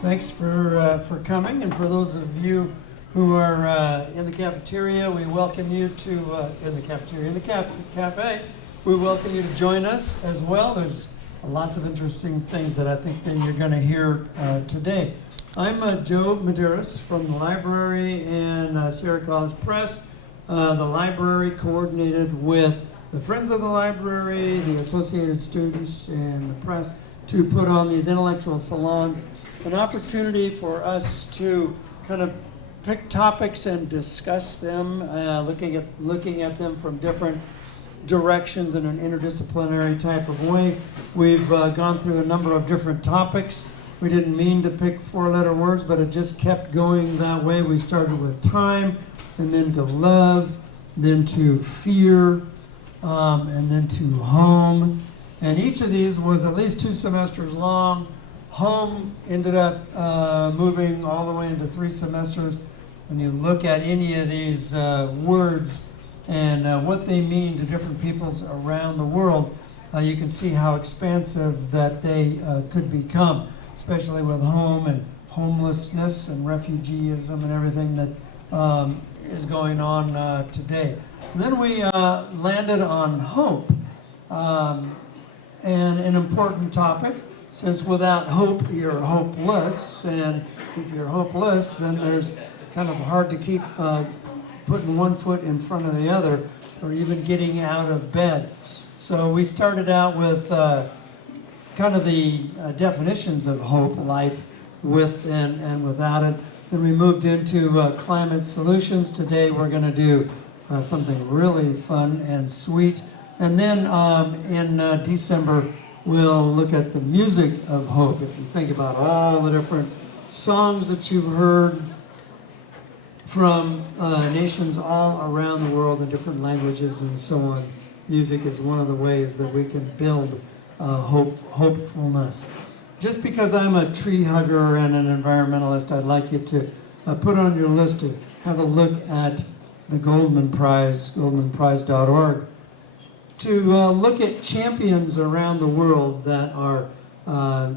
Thanks for coming, and for those of you who are in the cafeteria, we welcome you to in the cafeteria, in the cafe. We welcome you to join us as well. There's lots of interesting things that I think that you're going to hear today. I'm Joe Medeiros from the library and Sierra College Press. The library coordinated with the Friends of the Library, the Associated Students, and the press to put on these intellectual salons, an opportunity for us to kind of pick topics and discuss them, looking at them from different directions in an interdisciplinary type of way. We've gone through a number of different topics. We didn't mean to pick four-letter words, but it just kept going that way. We started with time, and then to love, then to fear, and then to home. And each of these was at least 2 semesters long. Home ended up moving all the way into 3 semesters. When you look at any of these words and what they mean to different peoples around the world, you can see how expansive that they could become, especially with home and homelessness and refugeeism and everything that is going on today. And then we landed on hope, and an important topic, since without hope you're hopeless, and if you're hopeless, then it's kind of hard to keep putting one foot in front of the other, or even getting out of bed. So we started out with kind of the definitions of hope, life with and without it. Then we moved into climate solutions. Today we're going to do something really fun and sweet. And then in December, we'll look at the music of hope. If you think about all the different songs that you've heard from nations all around the world in different languages and so on, music is one of the ways that we can build hopefulness. Just because I'm a tree hugger and an environmentalist, I'd like you to put on your list to have a look at the Goldman Prize, goldmanprize.org, to look at champions around the world that are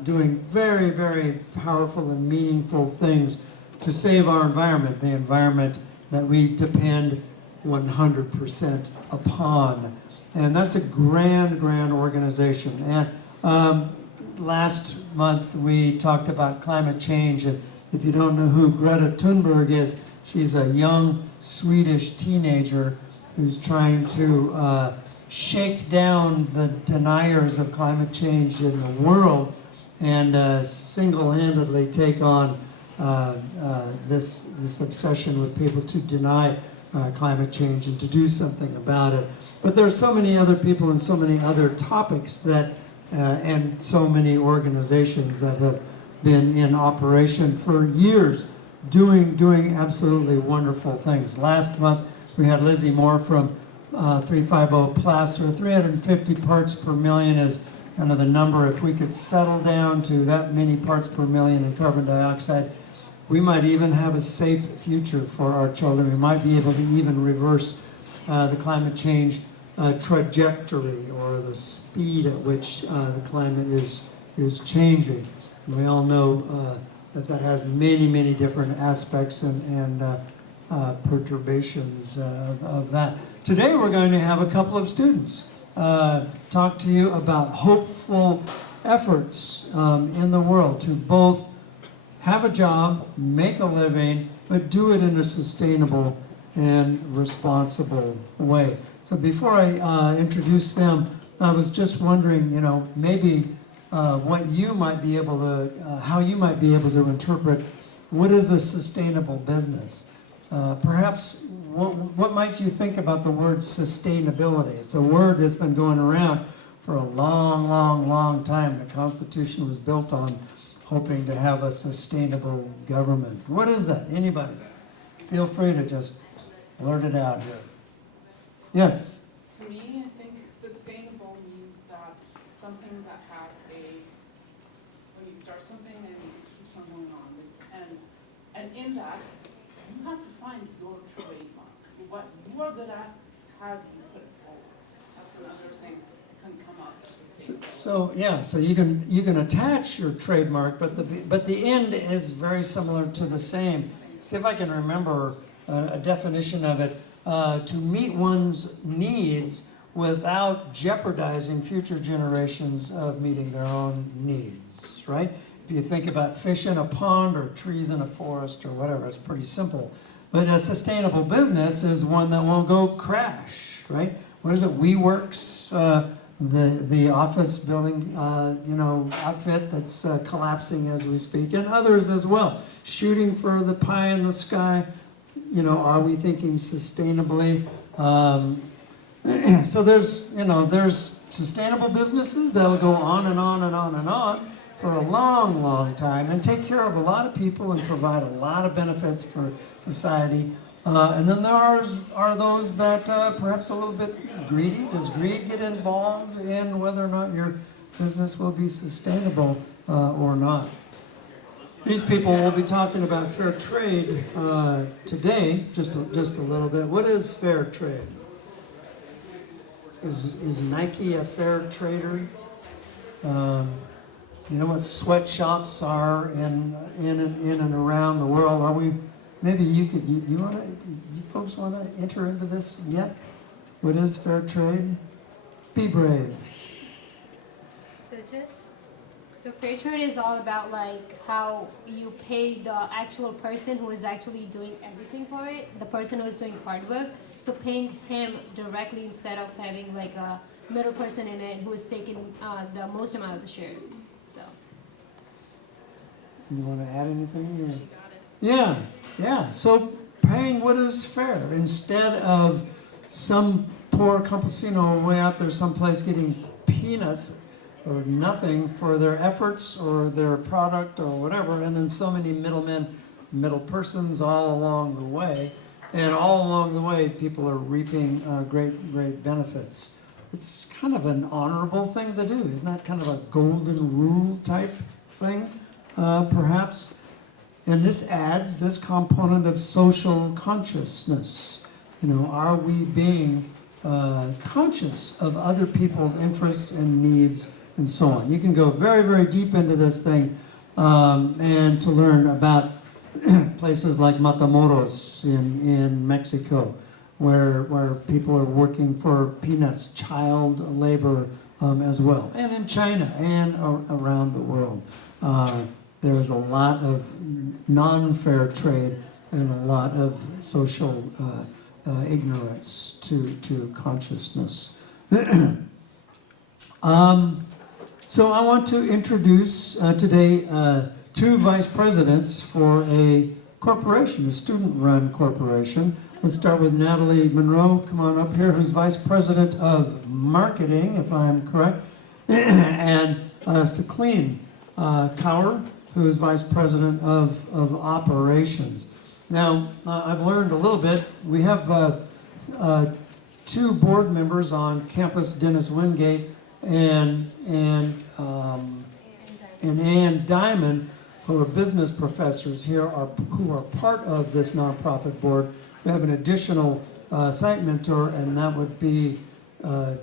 doing very, very powerful and meaningful things to save our environment, the environment that we depend 100% upon. And that's a grand organization. And last month we talked about climate change. And if you don't know who Greta Thunberg is, she's a young Swedish teenager who's trying to shake down the deniers of climate change in the world and single-handedly take on this obsession with people to deny climate change and to do something about it. But there are so many other people and so many other topics that and so many organizations that have been in operation for years doing absolutely wonderful things. Last month we had Lizzie Moore from 350 Placer. 350 parts per million is kind of the number. If we could settle down to that many parts per million in carbon dioxide, we might even have a safe future for our children. We might be able to even reverse the climate change trajectory, or the speed at which the climate is changing. And we all know that has many different aspects and perturbations of that. Today we're going to have a couple of students talk to you about hopeful efforts in the world to both have a job, make a living, but do it in a sustainable and responsible way. So before I introduce them, I was just wondering, maybe what you might be able to, how you might be able to interpret what is a sustainable business. Perhaps what might you think about the word sustainability? It's a word that's been going around for a long time. The Constitution was built on hoping to have a sustainable government. What is that? Anybody? Feel free to just blurt it out here. Yes? To me, I think sustainable means that something that has when you start something and it keeps on going on. And in that, you have to find your trademark. What you are good at, how do you put it forward? That's another thing that can come up. So yeah, so you can attach your trademark, but the end is very similar to the same. See if I can remember a definition of it. To meet one's needs without jeopardizing future generations of meeting their own needs, right? If you think about fish in a pond or trees in a forest or whatever, it's pretty simple. But a sustainable business is one that won't go crash, right? What is it? WeWorks, the office building, outfit that's collapsing as we speak, and others as well. Shooting for the pie in the sky. Are we thinking sustainably? So there's sustainable businesses that'll go on and on and on and on for a long, long time and take care of a lot of people and provide a lot of benefits for society. And then there are those that perhaps a little bit greedy. Does greed get involved in whether or not your business will be sustainable or not? These people will be talking about fair trade today, just a little bit. What is fair trade? Is Nike a fair trader? You know what sweatshops are in and around the world? Are we? Maybe you folks want to enter into this yet? What is fair trade? Be brave. So fair trade is all about like how you pay the actual person who is actually doing everything for it, the person who is doing hard work. So paying him directly instead of having like a middle person in it who is taking the most amount of the share. So. You want to add anything? Yeah. So paying what is fair instead of some poor campesino way out there someplace getting peanuts or nothing for their efforts or their product or whatever, and then so many middle persons all along the way. And all along the way, people are reaping great benefits. It's kind of an honorable thing to do. Isn't that kind of a golden rule type thing, perhaps? And this adds this component of social consciousness. Are we being conscious of other people's interests and needs and so on? You can go very, very deep into this thing and to learn about places like Matamoros in Mexico, where people are working for peanuts, child labor as well, and in China and around the world. There is a lot of non-fair trade and a lot of social ignorance to consciousness. So I want to introduce today two vice presidents for a corporation, a student-run corporation. Let's start with Natalie Monroe. Come on up here, who's vice president of marketing, if I'm correct, and Sakleen Kaur, who is vice president of operations. Now, I've learned a little bit. We have two board members on campus, Dennis Wingate and Ann Diamond, who are business professors here, who are part of this nonprofit board. We have an additional site mentor, and that would be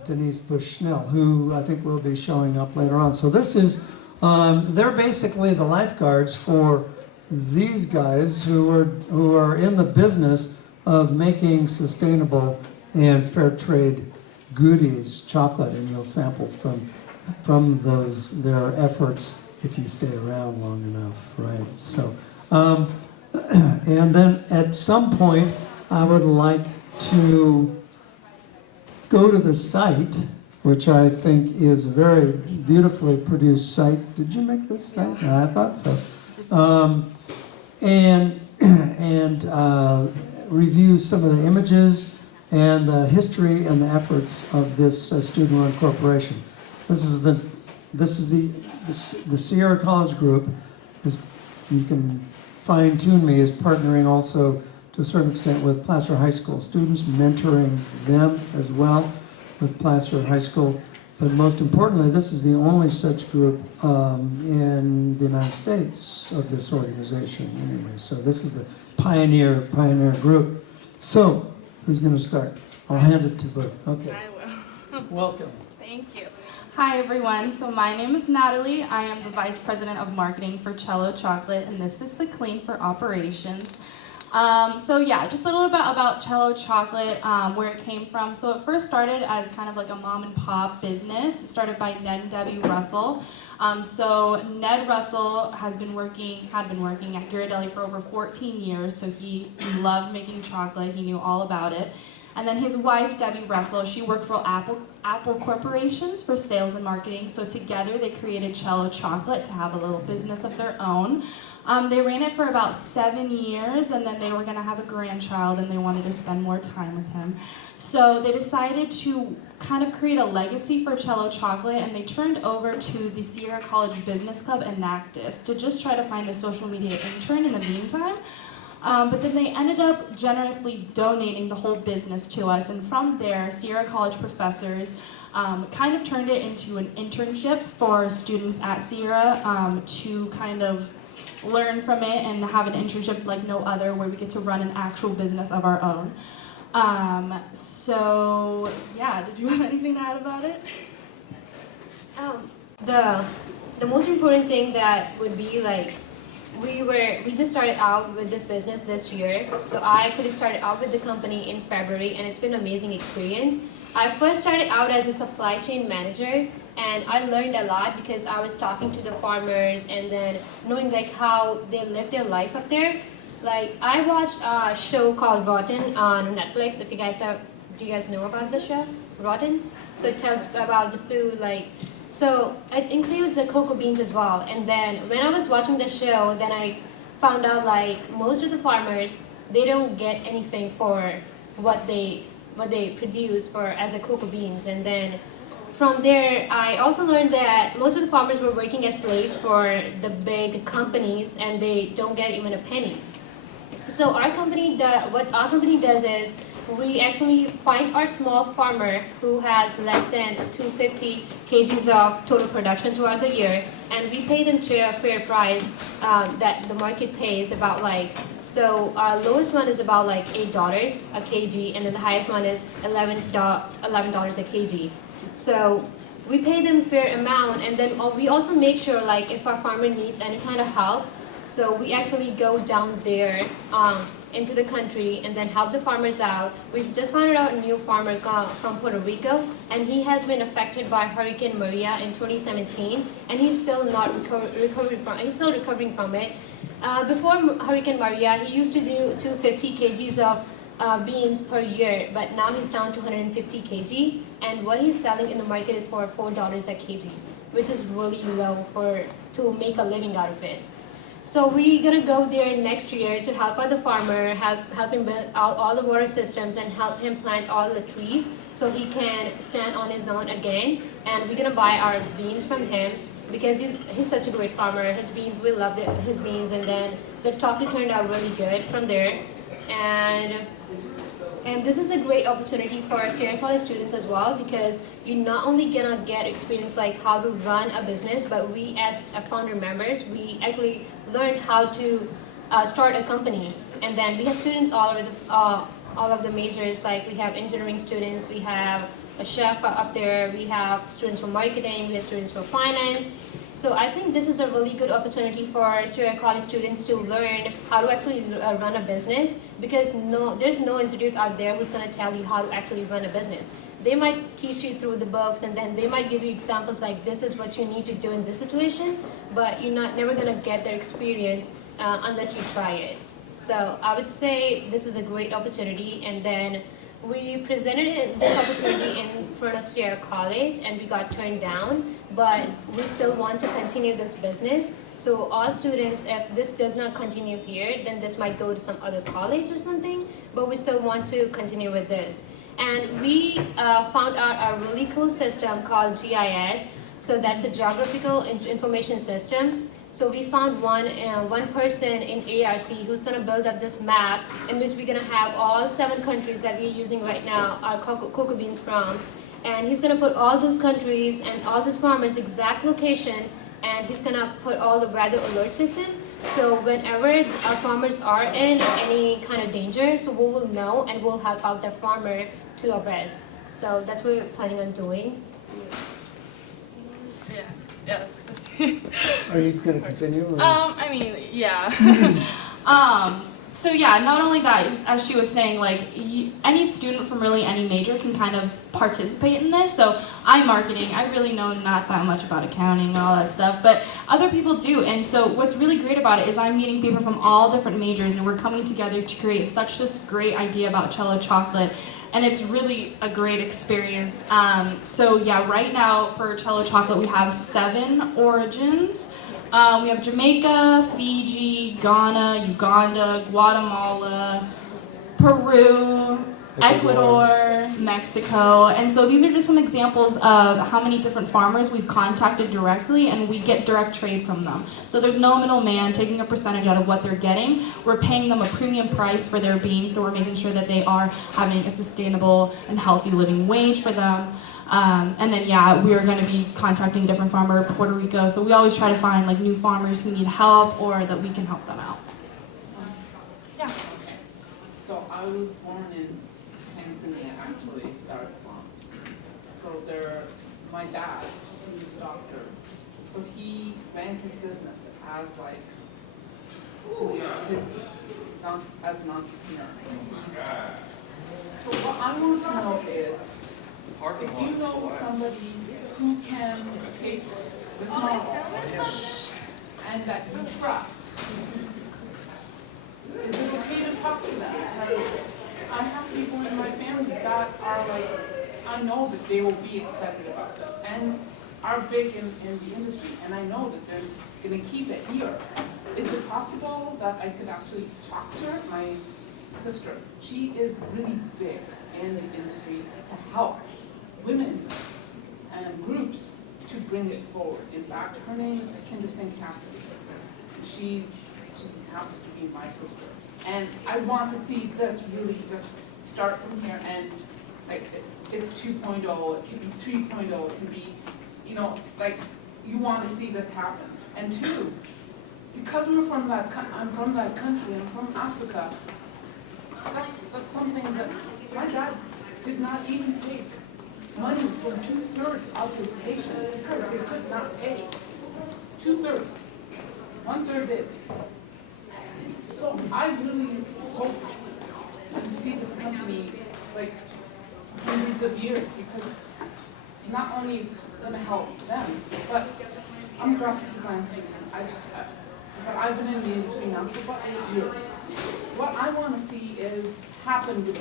Denise Bushnell, who I think will be showing up later on. So this is, they're basically the lifeguards for these guys who are in the business of making sustainable and fair trade goodies, chocolate, and you'll sample from their efforts if you stay around long enough, right? So, and then at some point, I would like to go to the site, which I think is a very beautifully produced site. Did you make this site? I thought so. And review some of the images and the history and the efforts of this student-run corporation. This is the Sierra College Group. You can fine-tune me, is partnering also to a certain extent with Placer High School students, mentoring them as well with Placer High School. But most importantly, this is the only such group in the United States of this organization anyway. So this is the pioneer group. So, who's going to start? I'll hand it to Boo. Okay. I will. Welcome. Thank you. Hi everyone, so my name is Natalie. I am the Vice President of Marketing for Cello Chocolate, and this is the Clean for Operations. So yeah, just a little about Cello Chocolate, where it came from. So it first started as kind of like a mom and pop business. It started by Ned and Debbie Russell. So Ned Russell had been working at Ghirardelli for over 14 years, so he loved making chocolate. He knew all about it. And then his wife, Debbie Russell, she worked for Apple Corporations for sales and marketing. So together they created Cello Chocolate to have a little business of their own. They ran it for about 7 years, and then they were gonna have a grandchild and they wanted to spend more time with him. So they decided to kind of create a legacy for Cello Chocolate, and they turned over to the Sierra College Business Club Enactus to just try to find a social media intern in the meantime. But then they ended up generously donating the whole business to us, and from there, Sierra College professors kind of turned it into an internship for students at Sierra to kind of learn from it and have an internship like no other, where we get to run an actual business of our own. So yeah, did you have anything to add about it? The most important thing that would be like, we just started out with this business this year. So I actually started out with the company in February, and it's been an amazing experience. I first started out as a supply chain manager, and I learned a lot because I was talking to the farmers and then knowing like how they live their life up there. Like I watched a show called Rotten on Netflix. If you guys do you guys know about the show Rotten? So it tells about the food, like, so it includes the cocoa beans as well. And then when I was watching the show, then I found out like most of the farmers, they don't get anything for what they produce for as a cocoa beans. And then from there, I also learned that most of the farmers were working as slaves for the big companies, and they don't get even a penny. So what our company does is we actually find our small farmer who has less than 250 kgs of total production throughout the year, and we pay them to a fair price that the market pays about like, so our lowest one is about like $8 a kg, and then the highest one is $11 a kg. So we pay them fair amount, and then we also make sure like if our farmer needs any kind of help, so we actually go down there into the country and then help the farmers out. We've just found out a new farmer from Puerto Rico, and he has been affected by Hurricane Maria in 2017, and he's still not he's still recovering from it. Before Hurricane Maria, he used to do 250 kgs of beans per year, but now he's down to 150 kg, and what he's selling in the market is for $4 a kg, which is really low to make a living out of it. So we're gonna go there next year to help out the farmer, help him build out all the water systems, and help him plant all the trees so he can stand on his own again. And we're gonna buy our beans from him because he's such a great farmer. His beans, we love his beans, and then the chocolate turned out really good from there. And this is a great opportunity for Sierra College students as well, because you're not only gonna get experience like how to run a business, but we as founder members, we actually learn how to start a company. And then we have students all of the majors, like we have engineering students, we have a chef up there, we have students from marketing, we have students from finance. So I think this is a really good opportunity for Sierra College students to learn how to actually run a business, because there's no institute out there who's going to tell you how to actually run a business. They might teach you through the books, and then they might give you examples like this is what you need to do in this situation, but you're never going to get their experience unless you try it. So I would say this is a great opportunity, and then we presented this opportunity in front of Sierra College and we got turned down, but we still want to continue this business. So all students, if this does not continue here, then this might go to some other college or something, but we still want to continue with this. And we found out a really cool system called GIS. So that's a Geographical Information System. So we found one person in ARC who's going to build up this map in which we're going to have all 7 countries that we're using right now our cocoa beans from. And he's going to put all those countries and all those farmers' exact location, and he's going to put all the weather alert system. So whenever our farmers are in any kind of danger, so we will know and we'll help out the farmer to our best. So that's what we're planning on doing. Yeah. Are you going to continue? Or? I mean, yeah. So yeah, not only that, as she was saying, like any student from really any major can kind of participate in this. So I'm marketing. I really know not that much about accounting and all that stuff, but other people do. And so what's really great about it is I'm meeting people from all different majors, and we're coming together to create such this great idea about Cello Chocolate. And it's really a great experience. So yeah, right now for Cello Chocolate, we have 7 origins. We have Jamaica, Fiji, Ghana, Uganda, Guatemala, Peru, Ecuador, Mexico. And so these are just some examples of how many different farmers we've contacted directly, and we get direct trade from them. So there's no middleman taking a percentage out of what they're getting. We're paying them a premium price for their beans, so we're making sure that they are having a sustainable and healthy living wage for them. And then yeah, we are going to be contacting different farmers, Puerto Rico. So we always try to find like new farmers who need help or that we can help them out. Yeah. Okay. So I was born in Tanzania, actually, Dar es Salaam. So my dad, he's a doctor. So he ran his business as like as an entrepreneur. So what I want to know is, if you know somebody who can take this model and that you trust, is it okay to talk to them? Because I have people in my family that are like, I know that they will be excited about this and are big in the industry, and I know that they're going to keep it here. Is it possible that I could actually talk to her? My sister, she is really big in the industry to help women and groups to bring it forward. In fact, her name is Kinderson Cassidy. She happens to be my sister. And I want to see this really just start from here, and like it's 2.0, it can be 3.0, it can be, you know, like you want to see this happen. And 2, because I'm from that country, I'm from Africa, that's something that my dad did not even take money from 2/3 of his patients because they could not pay. 2/3. 1/3 did. So I really hope I can see this company like hundreds of years, because not only it's going to help them, but I'm a graphic design student. But I've been in the industry now for about 8 years. What I want to see is happen with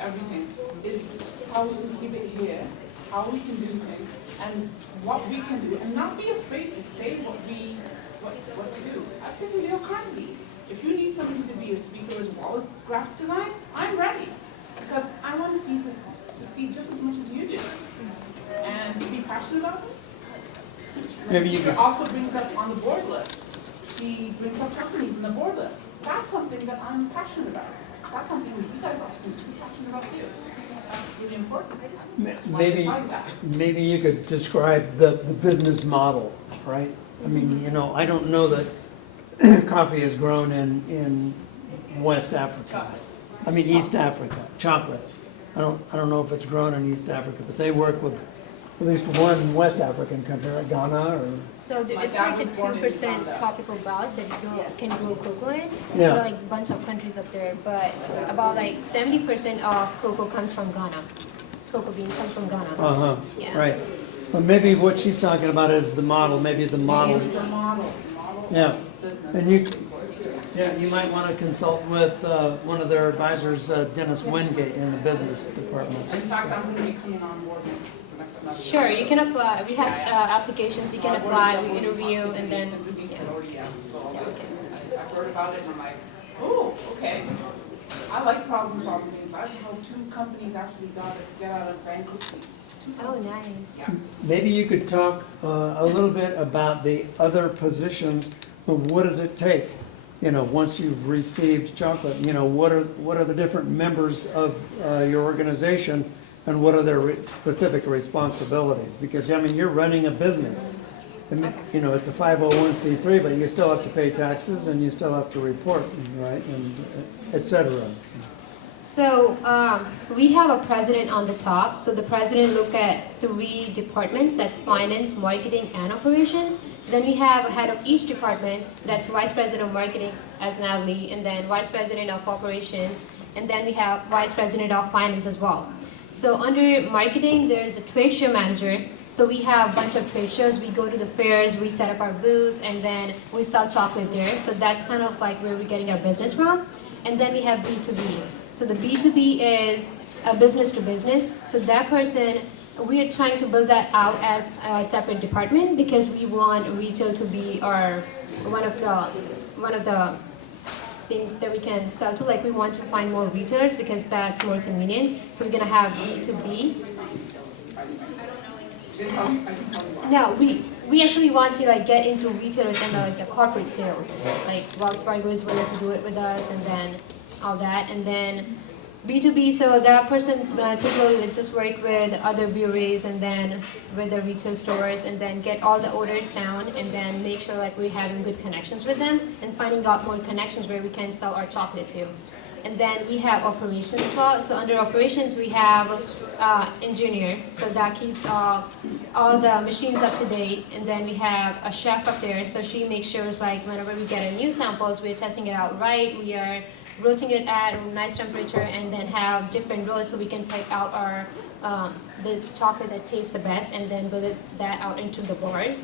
everything is how we can keep it here, how we can do things, and what we can do, and not be afraid to say what to do. I've taken Dale Carnegie. If you need somebody to be a speaker as well as graphic design, I'm ready, because I want to see this succeed just as much as you do, and be passionate about it. Maybe you She could also brings up on the board list. She brings up companies in the board list. That's something that I'm passionate about. That's something that you guys actually should be passionate about too. That's really important. maybe you could describe the business model, right? I mean, you know, I don't know that coffee is grown in West Africa. I mean, East Africa, chocolate. I don't know if it's grown in East Africa, but they work with at least one West African country, like Ghana or. So it's like a 2% tropical belt that can grow cocoa in. Yeah. So like a bunch of countries up there, but about like 70% of cocoa comes from Ghana. Cocoa beans come from Ghana. Yeah. Right. But maybe what she's talking about is the model. Maybe the model. The model. Yeah. Business. And you might want to consult with one of their advisors, Dennis Wingate, in the business department. In fact, I'm going to be coming on board next semester. Sure, you can apply. We have applications. You can apply. We interview, and then. He said already yes. So I heard about it and I'm like, oh, okay. I like problem solving things. I've helped 2 companies actually get out of bankruptcy. Oh, nice. Yeah. Maybe you could talk a little bit about the other positions. What does it take? You know, once you've received chocolate, you know, what are the different members of your organization, and what are their specific responsibilities? Because I mean, you're running a business. And, you know, it's a 501c3, but you still have to pay taxes and you still have to report, right, and et cetera. So we have a president on the top. So the president look at 3 departments. That's finance, marketing, and operations. Then we have a head of each department. That's vice president of marketing as Natalie, and then vice president of operations, and then we have vice president of finance as well. So under marketing, there's a trade show manager. So we have a bunch of trade shows. We go to the fairs, we set up our booth, and then we sell chocolate there. So that's kind of like where we're getting our business from. And then we have B2B. So the B2B is a business to business. So that person, we are trying to build that out as a separate department because we want retail to be our one of the things that we can sell to. Like we want to find more retailers because that's more convenient. So we're gonna have B2B. No, we actually want to like get into retailers and like the corporate sales. Like Wells Fargo is willing to do it with us, and then all that, and then B2B. So that person typically just work with other breweries and then with the retail stores, and then get all the orders down, and then make sure like we're having good connections with them, and finding out more connections where we can sell our chocolate to. And then we have operations as well. So under operations, we have engineer. So that keeps all the machines up to date. And then we have a chef up there. So she makes sure it's like whenever we get a new samples, we're testing it out right. We are roasting it at a nice temperature, and then have different rows so we can take out our the chocolate that tastes the best, and then build that out into the bars.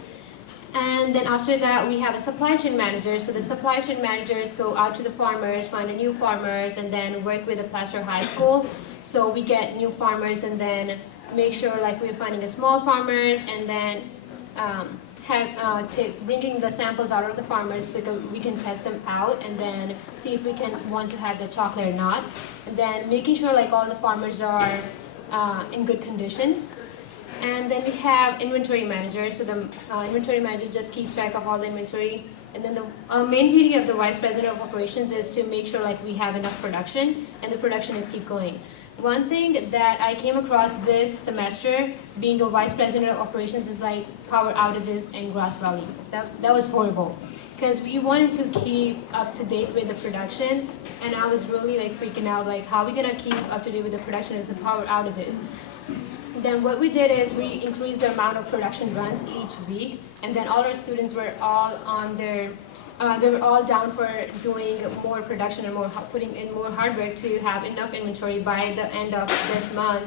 And then after that, we have a supply chain manager. So the supply chain managers go out to the farmers, find a new farmers, and then work with the Placer High School. So we get new farmers, and then make sure like we're finding the small farmers, and then bringing the samples out of the farmers so we can test them out, and then see if we can want to have the chocolate or not. And then making sure like all the farmers are in good conditions. And then we have inventory manager. So the inventory manager just keeps track of all the inventory. And then the main duty of the vice president of operations is to make sure like we have enough production, and the production is keep going. One thing that I came across this semester, being a vice president of operations, is like power outages in Grass Valley. That was horrible, because we wanted to keep up to date with the production, and I was really like freaking out, like how are we gonna keep up to date with the production as the power outages. Then what we did is we increased the amount of production runs each week, and then all our students were all on their, they were all down for doing more production and putting in more hard work to have enough inventory by the end of this month,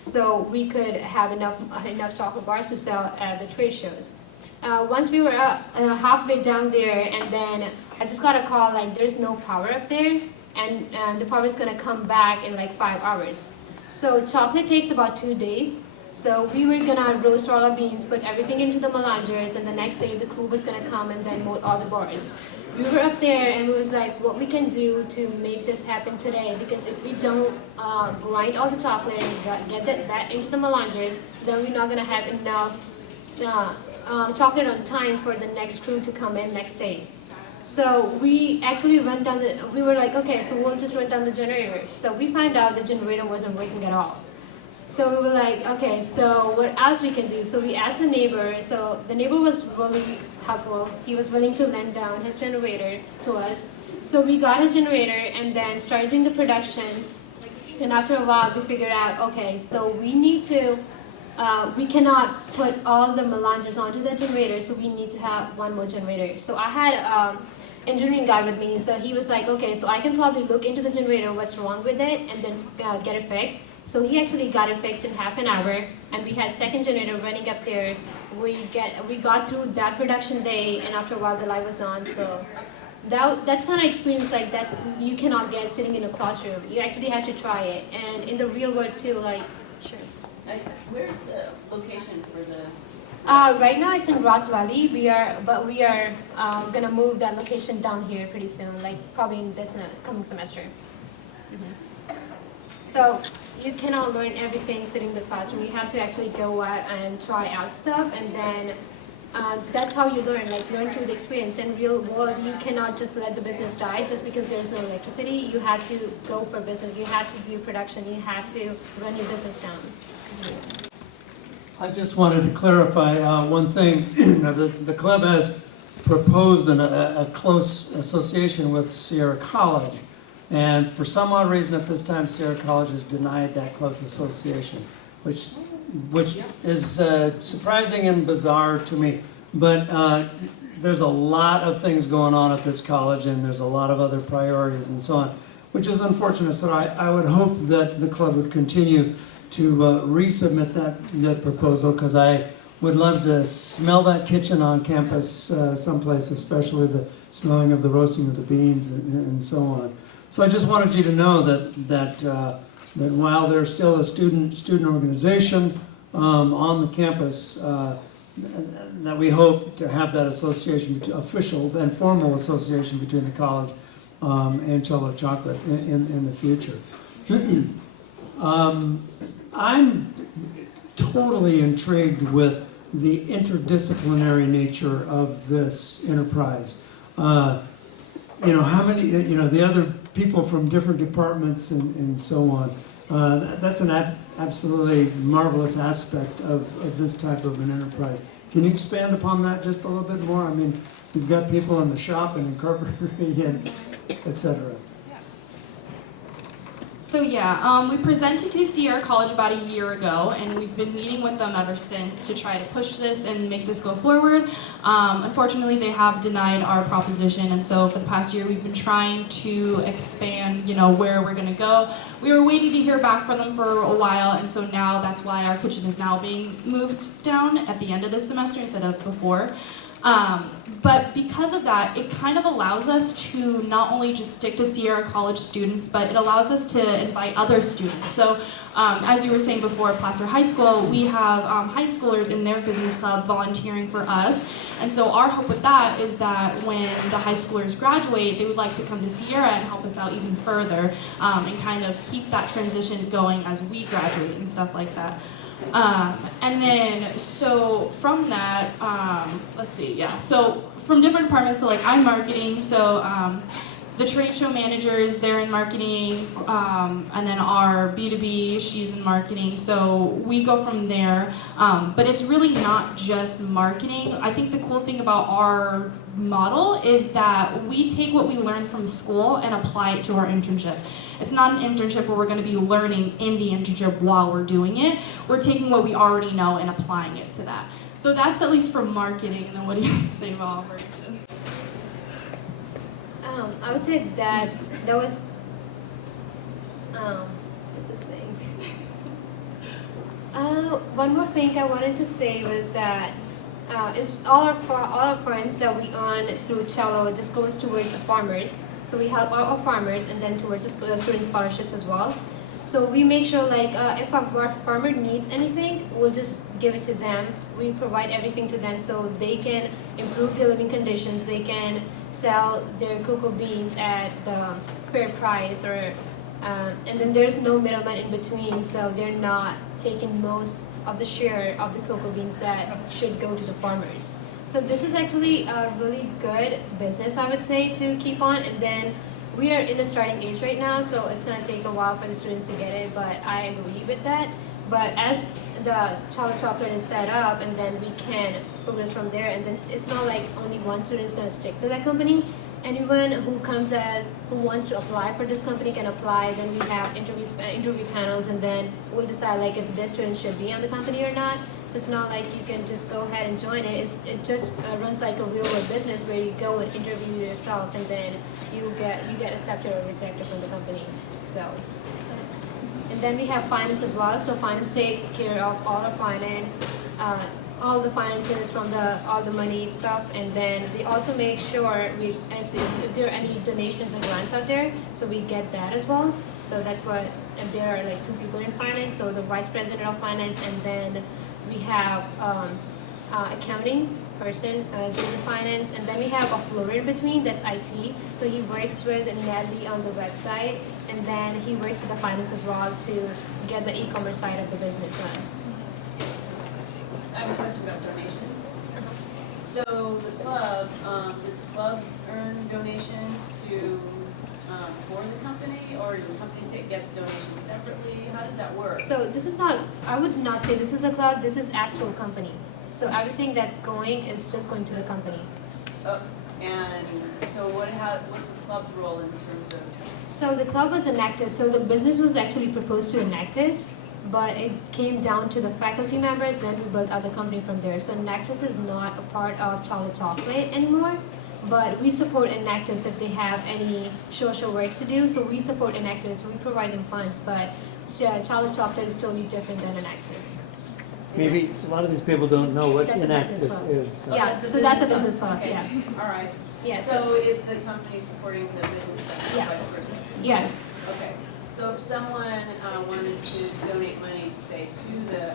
so we could have enough chocolate bars to sell at the trade shows. Once we were halfway down there, and then I just got a call like there's no power up there, and the power is gonna come back in like 5 hours. So chocolate takes about 2 days. So we were gonna roast all our beans, put everything into the melangers, and the next day the crew was gonna come and then mold all the bars. We were up there and we was like, what we can do to make this happen today, because if we don't grind all the chocolate and get that into the melangers, then we're not gonna have enough chocolate on time for the next crew to come in next day. So we actually went down we were like, okay, so we'll just run down the generator. So we found out the generator wasn't working at all. So we were like, okay, so what else we can do? So we asked the neighbor. So the neighbor was really helpful. He was willing to lend down his generator to us. So we got his generator and then started doing the production. And after a while, we figured out, okay, so we need to, we cannot put all the melanges onto the generator, so we need to have one more generator. So I had engineering guy with me, so he was like, okay, so I can probably look into the generator, what's wrong with it, and then get it fixed. So he actually got it fixed in half an hour, and we had second generator running up there. We got through that production day, and after a while the light was on. So that's kind of experience like that you cannot get sitting in a classroom. You actually have to try it, and in the real world too. Like, sure. Where's the location for the? Right now it's in Ross Valley. We are gonna move that location down here pretty soon, like probably in this coming semester. Mm-hmm. So you cannot learn everything sitting in the classroom. You have to actually go out and try out stuff, and then that's how you learn through the experience. In real world, you cannot just let the business die just because there's no electricity. You have to go for business. You have to do production. You have to run your business down. I just wanted to clarify one thing. The club has proposed a close association with Sierra College, And for some odd reason at this time, Sierra College has denied that close association, which is surprising and bizarre to me. But there's a lot of things going on at this college, and there's a lot of other priorities and so on, which is unfortunate. So I would hope that the club would continue to resubmit that proposal, because I would love to smell that kitchen on campus someplace, especially the smelling of the roasting of the beans and so on. So I just wanted you to know that while there's still a student organization on the campus, that we hope to have that association, official and formal association between the college and Cello Chocolate in the future. I'm totally intrigued with the interdisciplinary nature of this enterprise. How many, the other people from different departments and so on. That's an absolutely marvelous aspect of this type of an enterprise. Can you expand upon that just a little bit more? I mean, you've got people in the shop and in carpentry and et cetera. So yeah, we presented to Sierra College about a year ago, and we've been meeting with them ever since to try to push this and make this go forward. Unfortunately, they have denied our proposition, and so for the past year, we've been trying to expand, where we're gonna go. We were waiting to hear back from them for a while, and so now that's why our kitchen is now being moved down at the end of this semester instead of before. But because of that, it kind of allows us to not only just stick to Sierra College students, but it allows us to invite other students. So as you were saying before, Placer High School, we have high schoolers in their business club volunteering for us. And so our hope with that is that when the high schoolers graduate, they would like to come to Sierra and help us out even further and kind of keep that transition going as we graduate and stuff like that. And then, so from that, so from different departments, so like I'm marketing, so the trade show managers, they're in marketing, and then our B2B, she's in marketing, so we go from there, but it's really not just marketing. I think the cool thing about our model is that we take what we learned from school and apply it to our internship. It's not an internship where we're going to be learning in the internship while we're doing it. We're taking what we already know and applying it to that. So that's at least for marketing, and then what do you say about operations? I would say that was what's this thing? One more thing I wanted to say was that it's all our funds that we earn through Cello just goes towards the farmers. So we help our farmers, and then towards the student scholarships as well. So we make sure, like, if our farmer needs anything, we'll just give it to them. We provide everything to them so they can improve their living conditions. They can sell their cocoa beans at the fair price, and then there's no middleman in between, so they're not taking most of the share of the cocoa beans that should go to the farmers. So this is actually a really good business, I would say, to keep on. And then we are in the starting age right now, so it's going to take a while for the students to get it, but I agree with that. But as the Cello Chocolate is set up, and then we can progress from there, and then it's not like only one student is going to stick to that company. Anyone who wants to apply for this company can apply. Then we have interview panels, and then we'll decide like if this student should be on the company or not. So it's not like you can just go ahead and join it. It just runs like a real world business where you go and interview yourself, and then you get accepted or rejected from the company. So, and then we have finance as well. So finance takes care of all our finance, all the finances from all the money stuff, and then we also make sure if there are any donations or grants out there, so we get that as well. So that's what, and there are like 2 people in finance, so the vice president of finance, and then we have accounting person doing the finance, and then we have a floater in between, that's IT. So he works with Natalie on the website, and then he works with the finance as well to get the e-commerce side of the business done. I have a question about donations. So the club, does the club earn donations for the company, or the company gets donations separately? How does that work? So this is not, I would not say this is a club, this is actual company. So everything that's going is just going to the company. Oh, And so what's the club's role in terms of? So the club was enacted, so the business was actually proposed to Enactus, but it came down to the faculty members, then we built out the company from there. So Enactus is not a part of Charlotte Chocolate anymore, but we support Enactus if they have any social work to do. So we support Enactus, we provide them funds, but Charlotte Chocolate is totally different than Enactus. Maybe a lot of these people don't know what That's a business Enactus club. is. so- Yeah, so that's a business club, Okay. yeah. All right. Yeah, So is the company supporting the business club, Yeah. vice versa? yes. Okay. So if someone wanted to donate money, say, to the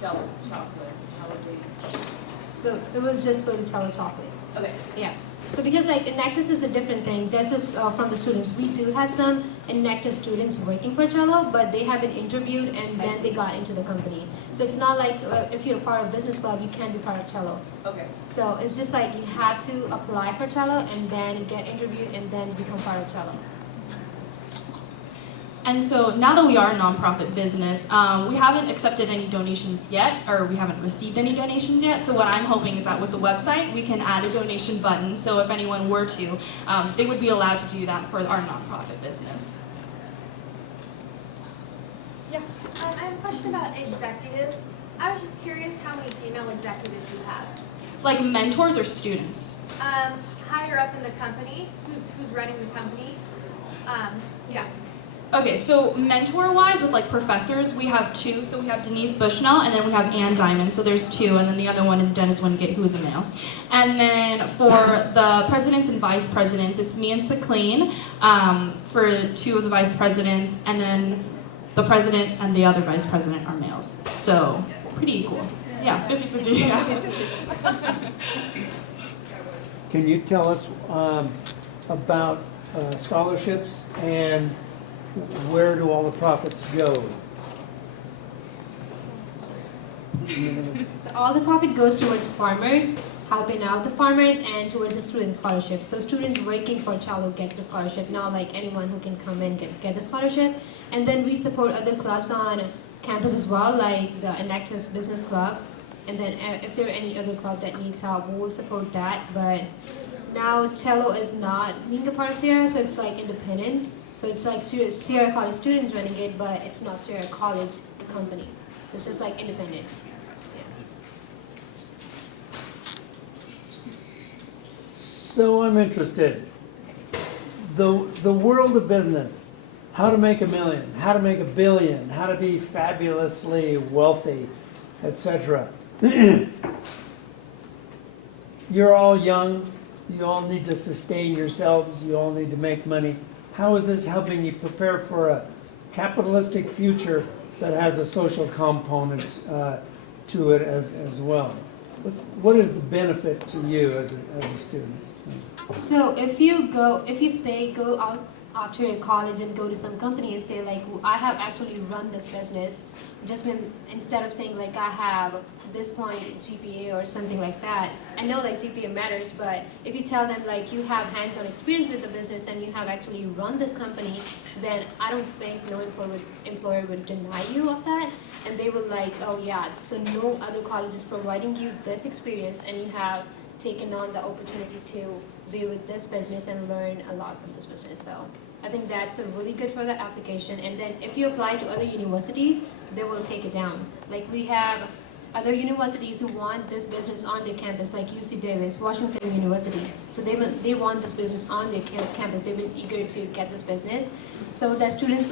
Jello chocolate, how would they? So it will just go to Charlotte Chocolate. Okay. Yeah. So because like Enactus is a different thing, that's just from the students. We do have some Enactus students working for Cello, but they have been interviewed and I then see. they got into the company. So it's not like if you're a part of business club, you can't be part of Cello. Okay. So it's just like you have to apply for Cello and then get interviewed and then become part of Cello. And so now that we are a nonprofit business, we haven't accepted any donations yet, or we haven't received any donations yet. So what I'm hoping is that with the website, we can add a donation button. So if anyone were to, they would be allowed to do that for our nonprofit business. Yeah. I have a question about executives. I was just curious how many female executives you have. Like mentors or students? Higher up in the company, who's running the company? Yeah. Okay, so mentor-wise, with like professors, we have two. So we have Denise Bushnell, and then we have Ann Diamond. So there's two, and then the other one is Dennis Wingate, who is a male. And then for the presidents and vice presidents, it's me and Sakleen for two of the vice presidents, and then the president and the other vice president are males. So pretty equal. Yeah, 50-50. Yeah. Can you tell us about scholarships and where do all the profits go? So all the profit goes towards farmers, helping out the farmers, and towards the student scholarships. So students working for Cello gets a scholarship, not like anyone who can come and get the scholarship. And then we support other clubs on campus as well, like the Enactus Business Club. And then if there are any other club that needs help, we will support that. But now Cello is not being a part of Sierra, so it's like independent. So it's like Sierra College students running it, but it's not Sierra College, the company. So it's just like independent. So I'm interested. The world of business, how to make $1 million, how to make $1 billion, how to be fabulously wealthy, etc. You're all young, you all need to sustain yourselves, you all need to make money. How is this helping you prepare for a capitalistic future that has a social component to it as well? What is the benefit to you as a student? So if you say go out after your college and go to some company and say like, well, I have actually run this business, instead of saying like I have this point GPA or something like that. I know like GPA matters, but if you tell them like you have hands-on experience with the business and you have actually run this company, then I don't think no employer would deny you of that, and they will like, oh yeah, so no other college is providing you this experience and you have taken on the opportunity to be with this business and learn a lot from this business. So I think that's really good for the application. And then if you apply to other universities, they will take it down. Like we have other universities who want this business on their campus, like UC Davis, Washington University. So they want this business on their campus. They've been eager to get this business, so that students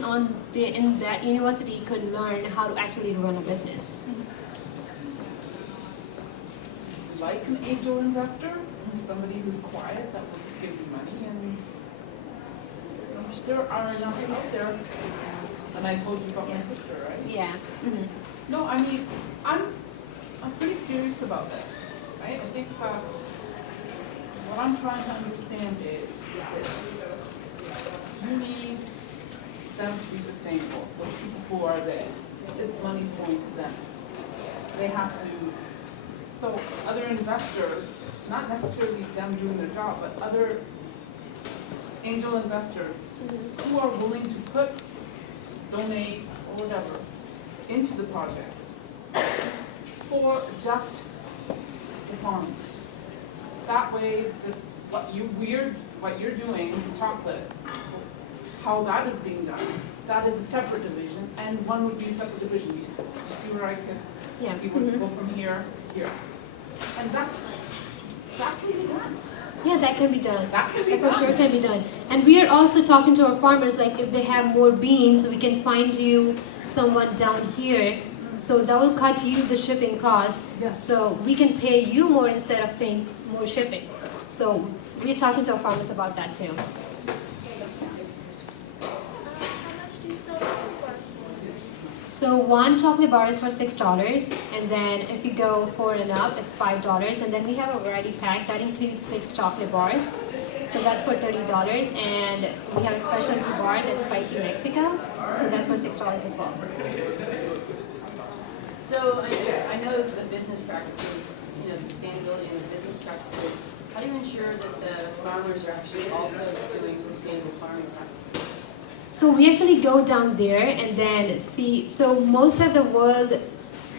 in that university could learn how to actually run a business. Like an angel investor, somebody who's quiet that will just give you money, and there are enough out there. And I told you about my sister, right? Yeah. Mm-hmm. No, I mean, I'm pretty serious about this, right? I think what I'm trying to understand is with this, you need them to be sustainable, the people who are there. The money's going to them. They have to, so other investors, not necessarily them doing their job, but other angel investors who are willing to donate or whatever into the project for just the farmers. that way, what you're doing, chocolate, how that is being done, that is a separate division, and one would be a separate division. You see where I can Yeah. see what go from here, here. And that can be done. Yeah, that can be done. That can be For done. sure can be done. And we are also talking to our farmers, like if they have more beans, we can find you someone down here. So that will cut you the shipping cost. Yes. So we can pay you more instead of paying more shipping. So we're talking to our farmers about that too. How much do you sell chocolate bars for? So one chocolate bar is for $6, and then if you go 4 and up, it's $5. And then we have a variety pack that includes 6 chocolate bars. So that's for $30, and we have a specialty bar that's spicy Mexico. So that's for $6 as well. So I know the business practices, sustainability and the business practices. How do you ensure that the farmers are actually also doing sustainable farming practices? So we actually go down there and then see, so most of the world,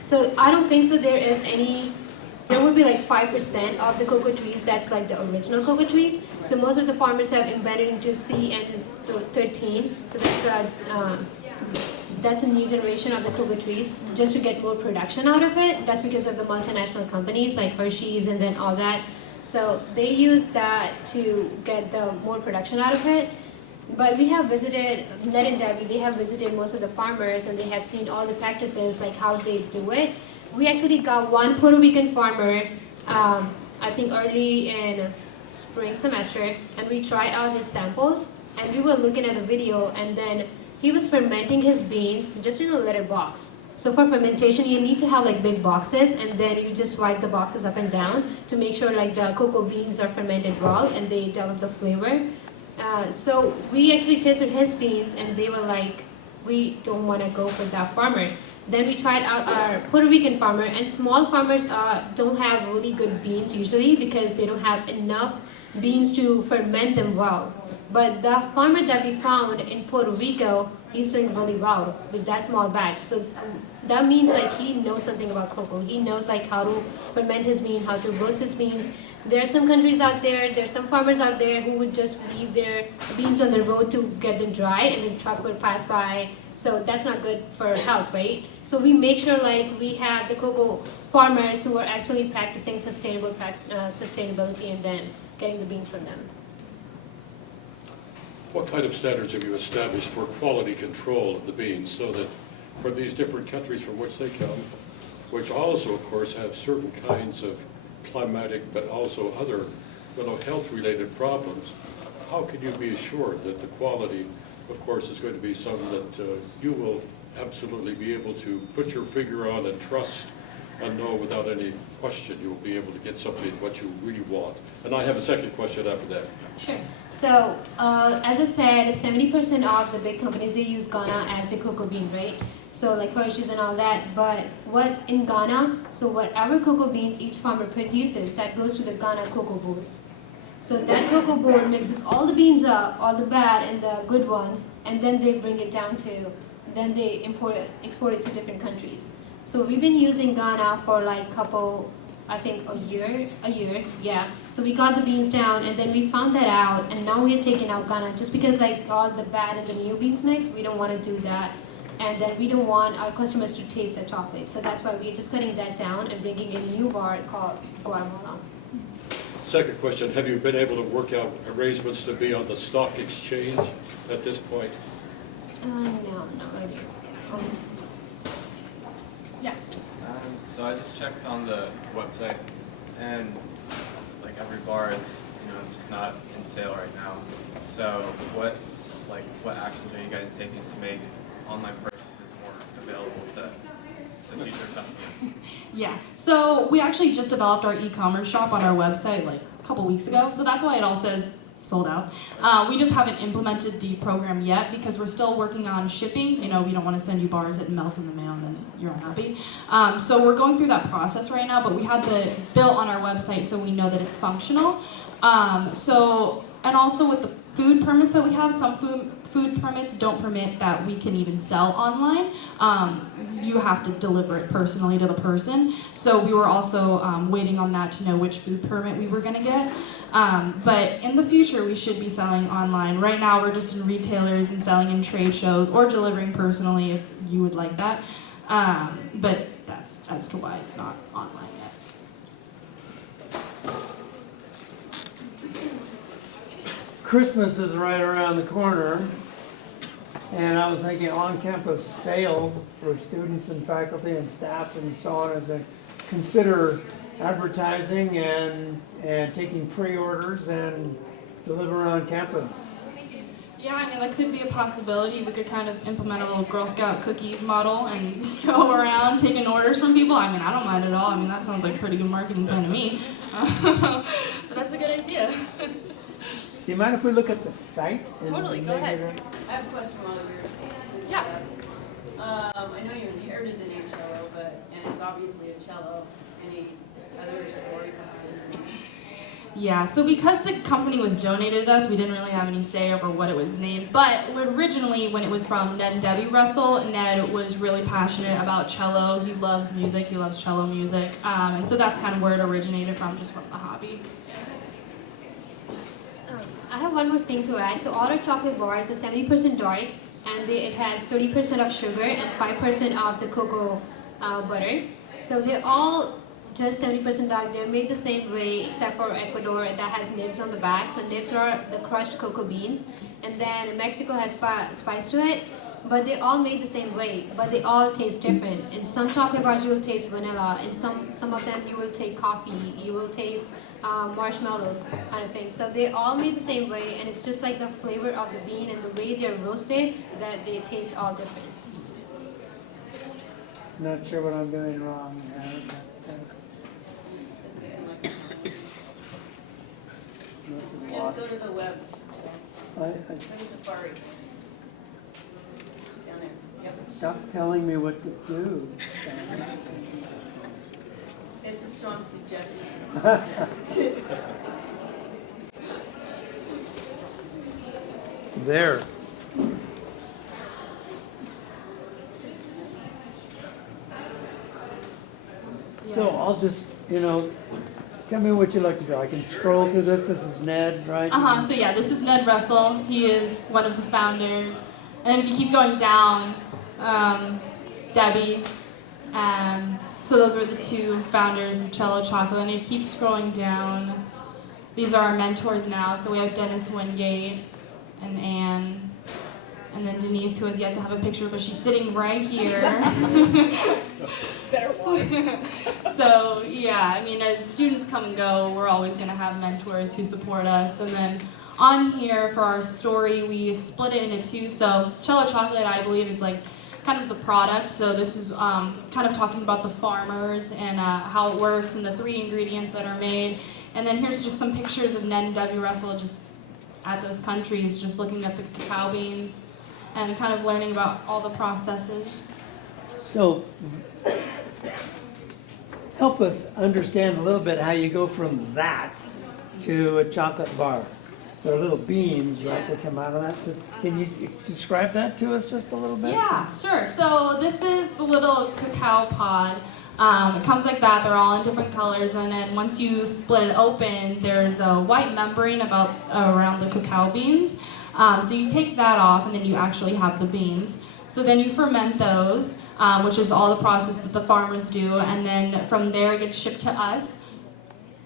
so I don't think so there is any, there would be like 5% of the cocoa trees that's like the original cocoa trees. So most of the farmers have embedded into C and 13, so that's a new generation of the cocoa trees just to get more production out of it. That's because of the multinational companies like Hershey's and then all that. So they use that to get the more production out of it. But we have visited, Ned and Debbie, they have visited most of the farmers and they have seen all the practices, like how they do it. We actually got one Puerto Rican farmer, I think early in spring semester, and we tried out his samples, and we were looking at the video, and then he was fermenting his beans just in a letter box. So for fermentation, you need to have like big boxes, and then you just wipe the boxes up and down to make sure like the cocoa beans are fermented well and they develop the flavor. So we actually tasted his beans, and they were like, we don't want to go for that farmer. Then we tried out our Puerto Rican farmer, and small farmers don't have really good beans usually because they don't have enough beans to ferment them well. But the farmer that we found in Puerto Rico, he's doing really well with that small batch. So that means like he knows something about cocoa. He knows like how to ferment his bean, how to roast his beans. There are some countries out there, there's some farmers out there who would just leave their beans on the road to get them dry, and the truck would pass by. So that's not good for health, right? So we make sure like we have the cocoa farmers who are actually practicing sustainability and then getting the beans from them. What kind of standards have you established for quality control of the beans so that for these different countries from which they come, which also, of course, have certain kinds of climatic but also other health-related problems, how can you be assured that the quality, of course, is going to be something that you will absolutely be able to put your finger on and trust and know without any question you will be able to get something what you really want? And I have a second question after that. Sure. So, as I said, 70% of the big companies, they use Ghana as the cocoa bean, right? So like Hershey's and all that. But what in Ghana, so whatever cocoa beans each farmer produces, that goes to the Ghana cocoa board. So that cocoa board mixes all the beans up, all the bad and the good ones, and then they bring it down to, then they export it to different countries. So we've been using Ghana for like I think a year, yeah. So we got the beans down, and then we found that out, and now we're taking out Ghana just because like all the bad and the new beans mix, we don't want to do that. And then we don't want our customers to taste the chocolate. So that's why we're just cutting that down and bringing a new bar called Guatemala. Second question, have you been able to work out arrangements to be on the stock exchange at this point? No, not really. Yeah. So I just checked on the website, and like every bar is, just not in sale right now. So what actions are you guys taking to make online purchases more available to future customers? Yeah, so we actually just developed our e-commerce shop on our website like a couple weeks ago, so that's why it all says sold out. We just haven't implemented the program yet because we're still working on shipping. We don't want to send you bars, it melts in the mail and then you're unhappy. So we're going through that process right now, but we have the built on our website so we know that it's functional. And also with the food permits that we have, some food permits don't permit that we can even sell online. You have to deliver it personally to the person. So we were also waiting on that to know which food permit we were gonna get. But in the future, we should be selling online. Right now, we're just in retailers and selling in trade shows or delivering personally if you would like that. But that's as to why it's not online yet. Christmas is right around the corner, and I was thinking on-campus sales for students and faculty and staff and so on, as they consider advertising and taking pre-orders and deliver on campus. Yeah, I mean, that could be a possibility. We could kind of implement a little Girl Scout cookie model and go around taking orders from people. I mean, I don't mind at all. I mean, that sounds like a pretty good marketing plan to me. But that's a good idea. Do you mind if we look at the site? And Totally, go ahead. maybe I have a question while you're. Yeah. I know you inherited the name cello, and it's obviously a cello. Any other story behind it? Yeah, so because the company was donated to us, we didn't really have any say over what it was named. But originally, when it was from Ned and Debbie Russell, Ned was really passionate about cello. He loves music, he loves cello music. And so that's kind of where it originated from, just from the hobby. I have one more thing to add. So all our chocolate bars are 70% dark, and it has 30% of sugar and 5% of the cocoa butter. So they're all just 70% dark. They're made the same way, except for Ecuador that has nibs on the back. So nibs are the crushed cocoa beans, and then Mexico has spice to it. But they all made the same way, but they all taste different. In some chocolate bars you will taste vanilla, in some of them you will taste coffee, you will taste marshmallows, kind of thing. So they all made the same way, and it's just like the flavor of the bean and the way they're roasted that they taste all different. Not sure what I'm doing wrong. Doesn't seem like it's This is a Just lot. go to the web. Go to I- Safari. Down there. Yep. Stop telling me what to do. It's a strong suggestion. There. So I'll just, tell me what you'd like to do. I can scroll through this. This is Ned, right? So yeah, this is Ned Russell. He is one of the founders. And if you keep going down, Debbie, so those were the two founders of Cello Chocolate. And if you keep scrolling down, these are our mentors now. So we have Dennis Wingate and Anne, and then Denise, who has yet to have a picture, but she's sitting right here. Better one. So yeah, I mean, as students come and go, we're always going to have mentors who support us. And then on here for our story, we split it into two. So Cello Chocolate, I believe, is like kind of the product. So this is kind of talking about the farmers and how it works and the 3 ingredients that are made. And then here's just some pictures of Ned and Debbie Russell just at those countries, just looking at the cacao beans and kind of learning about all the processes. So help us understand a little bit how you go from that to a chocolate bar. There are little beans, right, that come out of that. So can you describe that to us just a little bit? Yeah, sure. So this is the little cacao pod. It comes like that. They're all in different colors. And then once you split it open, there's a white membrane around the cacao beans. So you take that off, and then you actually have the beans. So then you ferment those, which is all the process that the farmers do. And then from there, it gets shipped to us.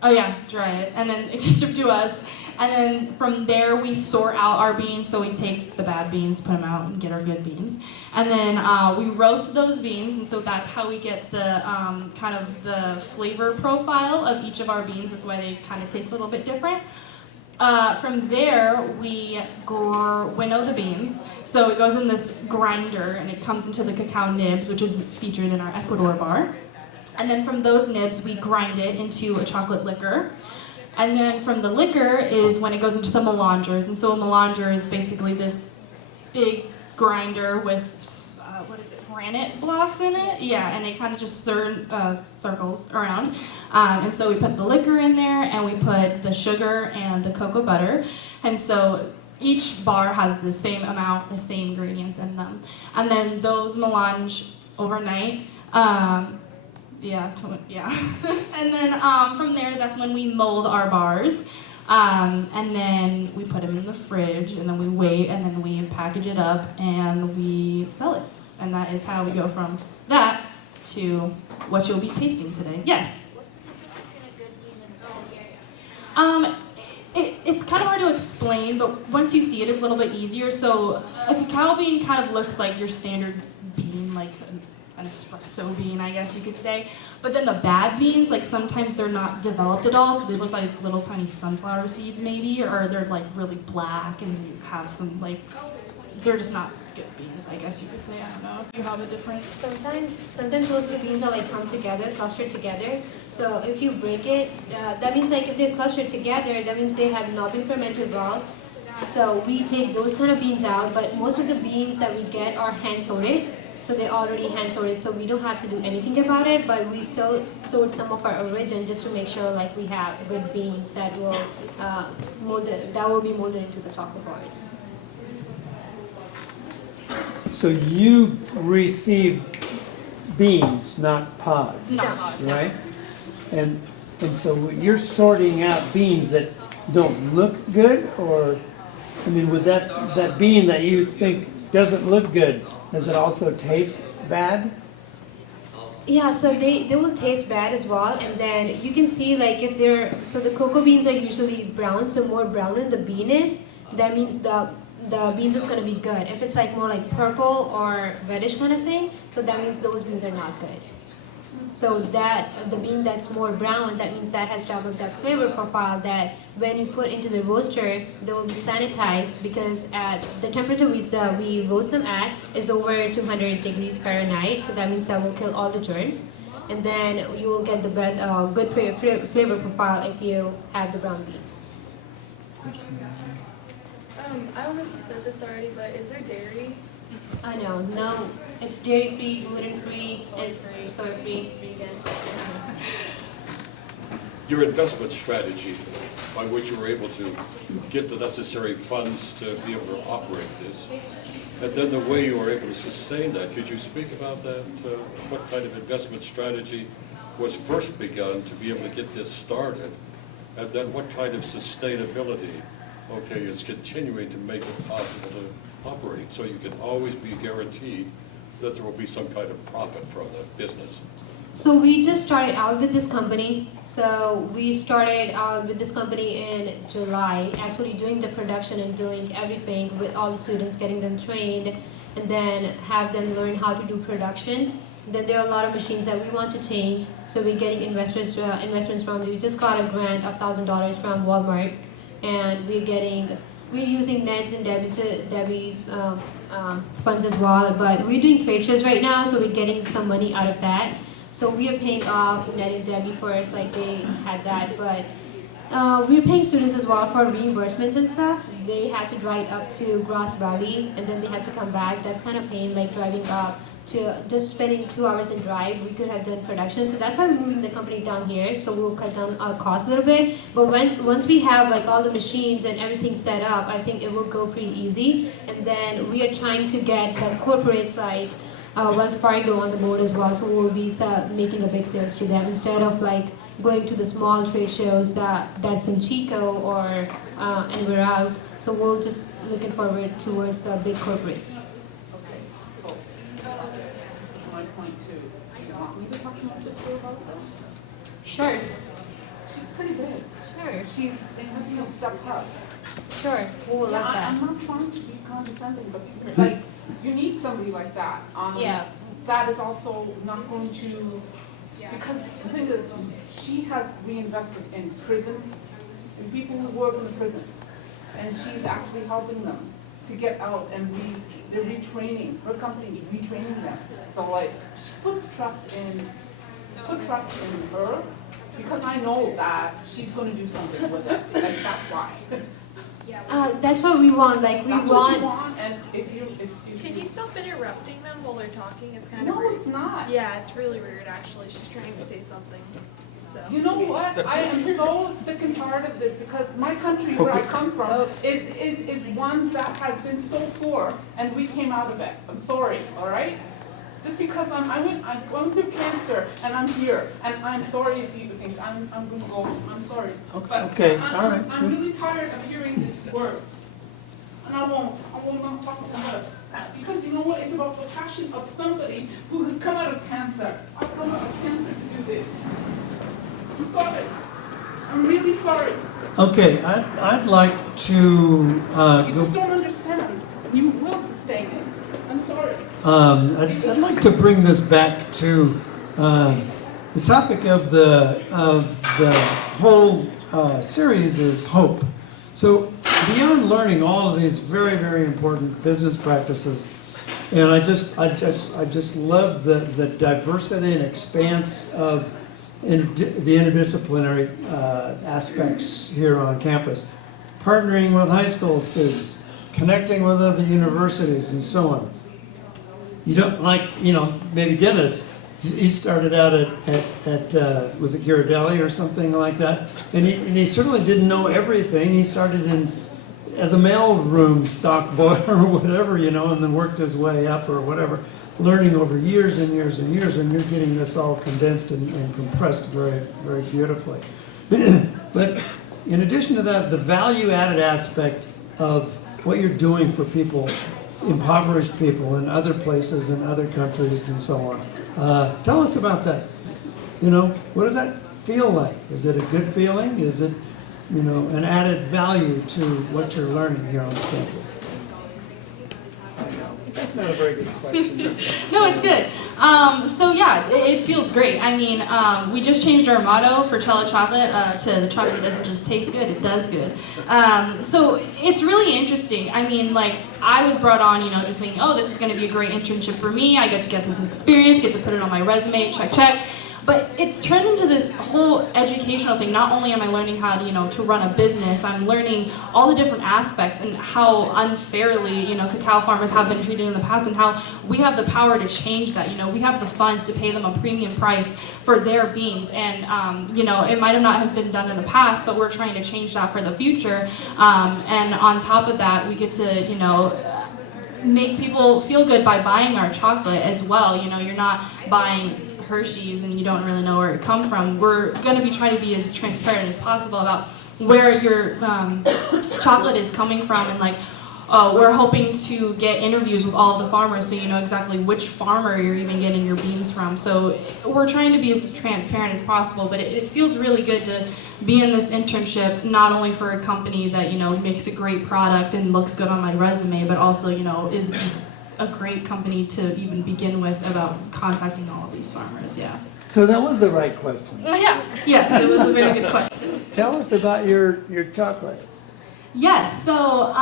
Oh yeah, dry it. And then it gets shipped to us. And then from there, we sort out our beans. So we take the bad beans, put them out, and get our good beans. And then we roast those beans. And so that's how we get the kind of the flavor profile of each of our beans. That's why they kind of taste a little bit different. From there, we winnow the beans. So it goes in this grinder, and it comes into the cacao nibs, which is featured in our Ecuador bar. And then from those nibs, we grind it into a chocolate liquor. And then from the liquor is when it goes into the melangers. And so a melanger is basically this big grinder with, what is it called? granite blocks in it. Yeah, and it kind of just circles around. And so we put the liquor in there, and we put the sugar and the cocoa butter. And so each bar has the same amount, the same ingredients in them. And then those melange overnight. Yeah. And then from there, that's when we mold our bars. And then we put them in the fridge, and then we wait, and then we package it up, and we sell it. And that is how we go from that to what you'll be tasting today. Yes? What's the difference between a good bean and It's kind of hard to explain, but once you see it, it's a little bit easier. So a cacao bean kind of looks like your standard bean, like an espresso bean, I guess you could say. But then the bad beans, like sometimes they're not developed at all, so they look like little tiny sunflower seeds maybe, or they're like really black and have some like, they're just not good beans, I guess you could say. I don't know if you have a different. Sometimes most of the beans are like come together, clustered together. So if you break it, that means like if they're clustered together, that means they have not been fermented well. So we take those kind of beans out, but most of the beans that we get are hand sorted. So they're already hand sorted, so we don't have to do anything about it, but we still sort some of our origin just to make sure like we have good beans that will be molded into the chocolate bars. So you receive beans, not pods, Not right? And so you're sorting out beans that don't look good, or, I mean, with that bean that you think doesn't look good, does it also taste bad? Yeah, so they will taste bad as well, and then you can see like if so the cocoa beans are usually brown, so more brown than the bean is, that means the beans is going to be good. If it's like more like purple or reddish kind of thing, so that means those beans are not good. So that the bean that's more brown, that means that has developed that flavor profile that when you put into the roaster, they will be sanitized, because at the temperature we roast them at is over 200 degrees Fahrenheit. So that means that will kill all the germs, and then you will get the good flavor profile if you have the brown beans. I don't know if you said this already, but is there dairy? I know, no, it's dairy free, gluten free, and soy free, vegan. Your investment strategy by which you were able to get the necessary funds to be able to operate this, and then the way you were able to sustain that. Could you speak about that? What kind of investment strategy was first begun to be able to get this started, and then what kind of sustainability, is continuing to make it possible to operate, so you can always be guaranteed that there will be some kind of profit from the business? So we just started out with this company. So we started out with this company in July, actually doing the production and doing everything with all the students, getting them trained, and then have them learn how to do production. Then there are a lot of machines that we want to change, so we're getting investments from. We just got a grant of $1,000 from Walmart, and we're using Ned's and Debbie's funds as well. But we're doing trade shows right now, so we're getting some money out of that. So we are paying off Ned and Debbie first, like they had that, but we're paying students as well for reimbursements and stuff. They had to drive up to Grass Valley, and then they had to come back. That's kind of pain, like driving up to just spending 2 hours in drive. We could have done production, so that's why we're moving the company down here, so we'll cut down our cost a little bit. But once we have like all the machines and everything set up, I think it will go pretty easy. And then we are trying to get the corporates like Wells Fargo on the board as well, so we'll be making a big sales to them instead of like going to the small trade shows that's in Chico or anywhere else. So we'll just looking forward towards the big corporates. Okay, so, this is my point too. Do you want me to talk to my sister about this? Sure, She's pretty big. sure, She's, stepped up. sure. We will love that. I'm not trying to be condescending, but like, you need somebody like that. Yeah. That is also not going to, because the thing is, she has reinvested in prison, in people who work in the prison, and she's actually helping them to get out and they're retraining, her company is retraining them. So like, she put trust in her, because I know that she's gonna do something with it, like that's why. that's what we want. Like we That's what want. you want, and if you Can you stop interrupting them while they're talking? It's kind of No, rude. it's not. Yeah, it's really rude actually. She's trying to say something. So. You know what? I am so sick and tired of this because my country, where I come from, is one that has been so poor, and we came out of it. I'm sorry, all right? Just because I'm going through cancer and I'm here, and I'm sorry if you think I'm going to go. I'm sorry. But Okay, all right. I'm really tired of hearing these words, and I won't not talk to her. Because you know what? It's about the passion of somebody who has come out of cancer. I've come out of cancer to do this. I'm sorry. I'm really sorry. Okay, I'd like to You go. just don't understand. You will sustain it. I'm sorry. I'd like to bring this back to the topic of the whole series is hope. So beyond learning all of these very, very important business practices, and I just love the diversity and expanse of the interdisciplinary aspects here on campus, partnering with high school students, connecting with other universities, and so on. You don't maybe Dennis, he started out at was it Ghirardelli or something like that, and he certainly didn't know everything. He started as a mailroom stock boy or whatever, and then worked his way up or whatever, learning over years and years and years, and you're getting this all condensed and compressed very, very beautifully. But in addition to that, the value-added aspect of what you're doing for people, impoverished people in other places and other countries and so on. Tell us about that. What does that feel like? Is it a good feeling? Is it, an added value to what you're learning here on the campus? That's not a very good question. No, it's good. So yeah, it feels great. I mean, we just changed our motto for Cello Chocolate to the chocolate doesn't just taste good, it does good. So it's really interesting. I mean, like, I was brought on, just thinking, oh, this is going to be a great internship for me. I get to get this experience, get to put it on my resume, check. But it's turned into this whole educational thing. Not only am I learning how to run a business, I'm learning all the different aspects and how unfairly, cacao farmers have been treated in the past and how we have the power to change that. We have the funds to pay them a premium price for their beans. And, it might have not have been done in the past, but we're trying to change that for the future. And on top of that, we get to, make people feel good by buying our chocolate as well. You're not buying Hershey's and you don't really know where it come from. We're going to be trying to be as transparent as possible about where your chocolate is coming from, and we're hoping to get interviews with all of the farmers so you know exactly which farmer you're even getting your beans from. So we're trying to be as transparent as possible, but it feels really good to be in this internship, not only for a company that makes a great product and looks good on my resume, but also is just a great company to even begin with about contacting all of these farmers. Yeah. So that was the right question. Yes, it was a very good question. Tell us about your chocolates. Yes, so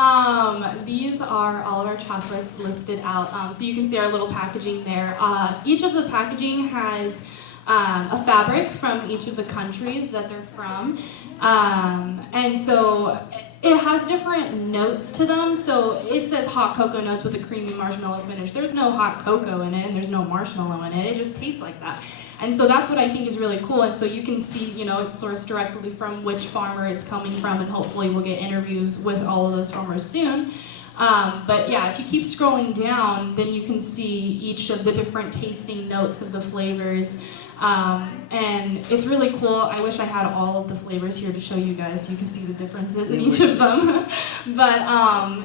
these are all of our chocolates listed out. So you can see our little packaging there. Each of the packaging has a fabric from each of the countries that they're from. And so it has different notes to them. So it says hot cocoa notes with a creamy marshmallow finish. There's no hot cocoa in it and there's no marshmallow in it. It just tastes like that. And so that's what I think is really cool. And so you can see, it's sourced directly from which farmer it's coming from, and hopefully we'll get interviews with all of those farmers soon. But yeah, if you keep scrolling down, then you can see each of the different tasting notes of the flavors. And it's really cool. I wish I had all of the flavors here to show you guys so you can see the differences in each of them. But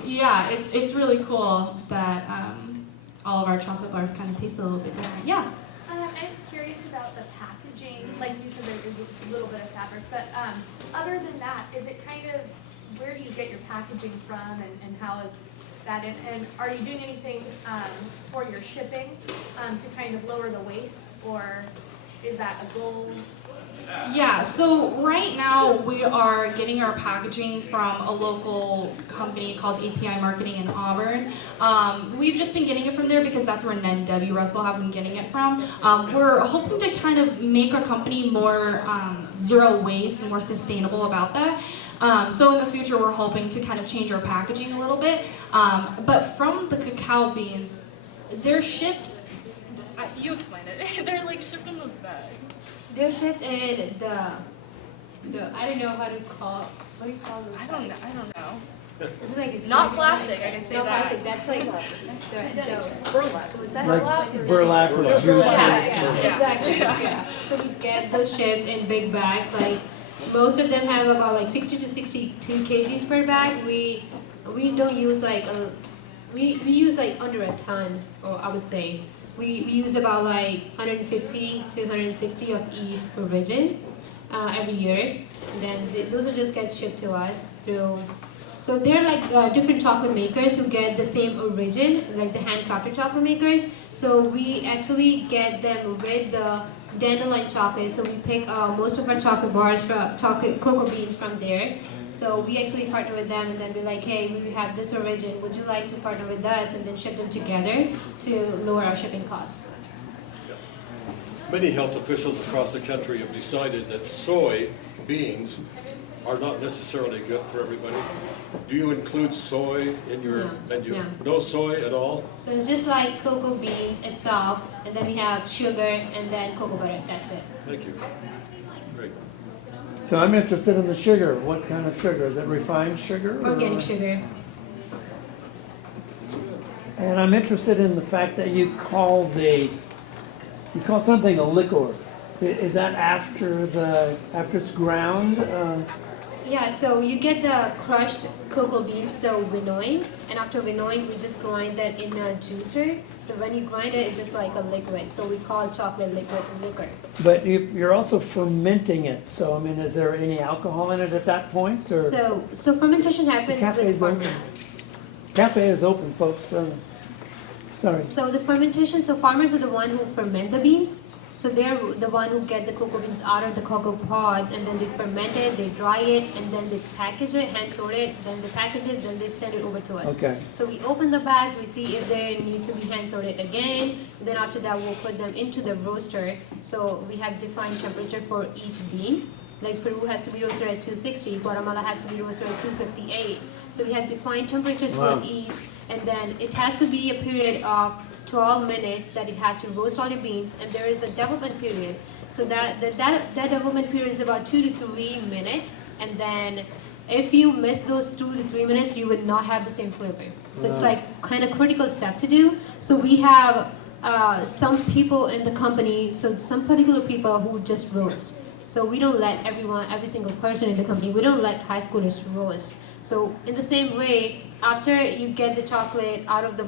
yeah, it's really cool that all of our chocolate bars kind of taste a little bit different. Yeah. I'm just curious about the packaging. Like you said, there is a little bit of fabric, but other than that, is it kind of, where do you get your packaging from, and how is that in? And are you doing anything for your shipping to kind of lower the waste, or is that a goal? Yeah, so right now we are getting our packaging from a local company called API Marketing in Auburn. We've just been getting it from there because that's where Ned and Debbie Russell have been getting it from. We're hoping to kind of make our company more zero waste and more sustainable about that. So in the future, we're hoping to kind of change our packaging a little bit. But from the cacao beans, they're shipped. You explain it. They're like shipped in those bags. They're shipped in the I don't know how to call, what do you call those? I don't know. Is it like a Not plastic, I can say not that. plastic, that's like was that Like burlap or jute. Yeah, exactly, yeah. So we get those shipped in big bags, like most of them have about like 60 to 62 kgs per bag. We don't use like we use like under a ton, or I would say. We use about like 150 to 160 of each per region every year. And then those will just get shipped to us through. So they're like different chocolate makers who get the same origin, like the handcrafted chocolate makers. So we actually get them with the dandelion chocolate. So we pick most of our chocolate bars from chocolate cocoa beans from there. So we actually partner with them and then be like, hey, we have this origin. Would you like to partner with us and then ship them together to lower our shipping costs? Many health officials across the country have decided that soy beans are not necessarily good for everybody. Do you include soy in your menu? No. No soy at all? So it's just like cocoa beans itself, and then we have sugar and then cocoa butter. That's it. Thank you. Great. So I'm interested in the sugar. What kind of sugar? Is it refined sugar? or- Organic sugar. And I'm interested in the fact that you call something a liquor. Is that after it's ground? Yeah, so you get the crushed cocoa beans, the winnowing, and after winnowing, we just grind that in a juicer. So when you grind it, it's just like a liquid. So we call chocolate liquor. But you're also fermenting it. So I mean, is there any alcohol in it at that point? Or So fermentation happens cafe with is farmers. open. Cafe is open, folks. Sorry. So the fermentation, so farmers are the one who ferment the beans. So they're the one who get the cocoa beans out of the cocoa pods, and then they ferment it, they dry it, and then they package it, hand sort it, then they package it, then they send it over to us. Okay. So we open the bags, we see if they need to be hand sorted again. Then after that, we'll put them into the roaster. So we have defined temperature for each bean. Like Peru has to be roasted at 260, Guatemala has to be roasted at 258. So we have defined temperatures Wow. for each, and then it has to be a period of 12 minutes that you have to roast all your beans, and there is a development period. So that development period is about 2 to 3 minutes, and then if you miss those 2 to 3 minutes, you would not have the same flavor. So it's Wow. like kind of critical step to do. So we have some people in the company, so some particular people who just roast. So we don't let every single person in the company, we don't let high schoolers roast. So in the same way, after you get the chocolate out of the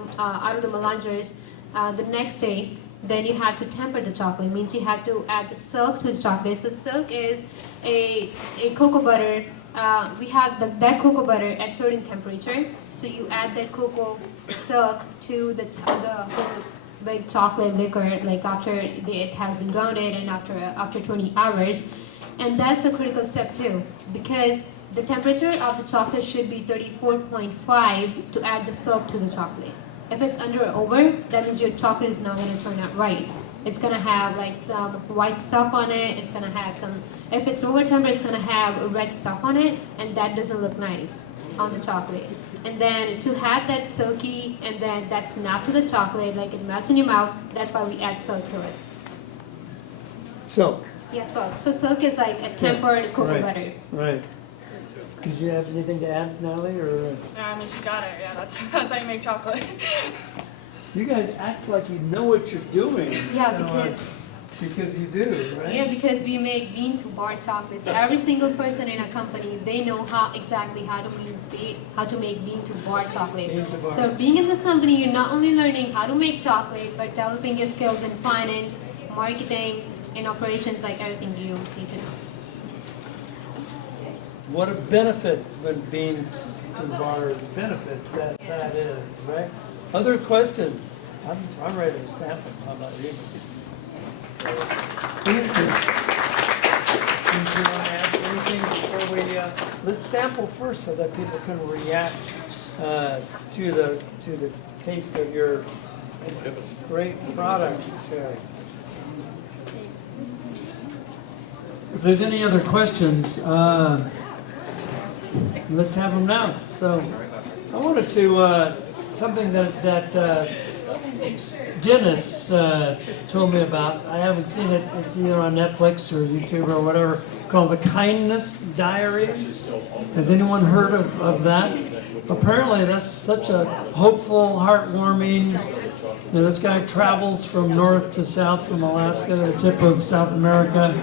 melangers, the next day, then you have to temper the chocolate. It means you have to add the silk to the chocolate. So silk is a cocoa butter. We have that cocoa butter at certain temperature. So you add that cocoa silk to the whole big chocolate liquor, like after it has been grounded and after 20 hours. And that's a critical step too, because the temperature of the chocolate should be 34.5 to add the silk to the chocolate. If it's under or over, that means your chocolate is not going to turn out right. It's going to have like some white stuff on it. It's going to have some, if it's over temperature, it's going to have red stuff on it, and that doesn't look nice on the chocolate. And then to have that silky and then that snap to the chocolate, like it melts in your mouth, that's why we add silk to it. Silk. Yeah, silk. So silk is like a tempered cocoa right. butter. Right. Did you have anything to add, Natalie, or? I mean, she got it. Yeah, that's how you make chocolate. You guys act like you know what you're doing. Yeah, so, because you do, right? Yeah, because we make bean to bar chocolate. So every single person in a company, they know exactly how to make bean to bar chocolate. Bean to bar. So being in this company, you're not only learning how to make chocolate, but developing your skills in finance, marketing, and operations, like everything you need to know. What a benefit when being to the bar benefit that is, right? Other questions? I'm ready to sample. How about you? Do you want to add anything before we? Let's sample first so that people can react to the taste of your great products. If there's any other questions, Let's have them now. So I wanted to, something that Dennis told me about. I haven't seen it. It's either on Netflix or YouTube or whatever, called The Kindness Diaries. Has anyone heard of that? Apparently that's such a hopeful, heartwarming. You know, this guy travels from north to south, from Alaska to the tip of South America,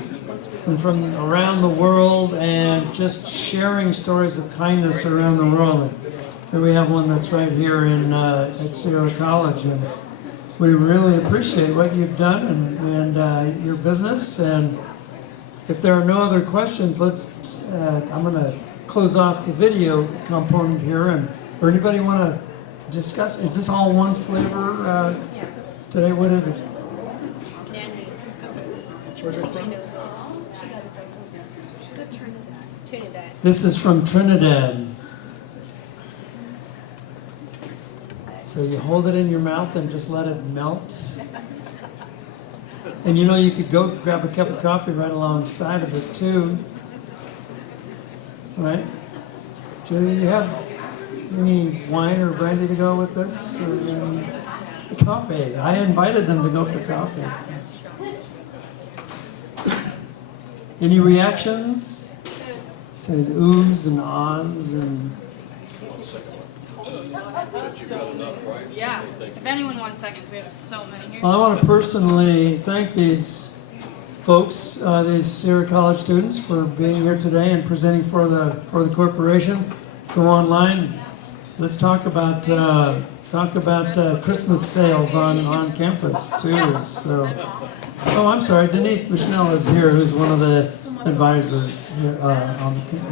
and from around the world, and just sharing stories of kindness around the world. And we have one that's right here in at Sierra College, and we really appreciate what you've done and your business. And if there are no other questions, let's. I'm going to close off the video component here, or anybody want to discuss? Is this all one flavor today? What is it? Nanny. Where's it She from? knows all. She got this from Trinidad. This is from Trinidad. So you hold it in your mouth and just let it melt. And you know, you could go grab a cup of coffee right alongside of it too. Right? Julie, you have any wine or brandy to go with this? Or coffee. I invited them to go for coffee. Any reactions? It says oohs and ahs and... Yeah. If anyone wants seconds, we have so many here. Well, I want to personally thank these folks, these Sierra College students, for being here today and presenting for the corporation. Go online. Let's talk about Christmas sales on campus too. So, oh, I'm sorry, Denise Bushnell is here, who's one of the advisors.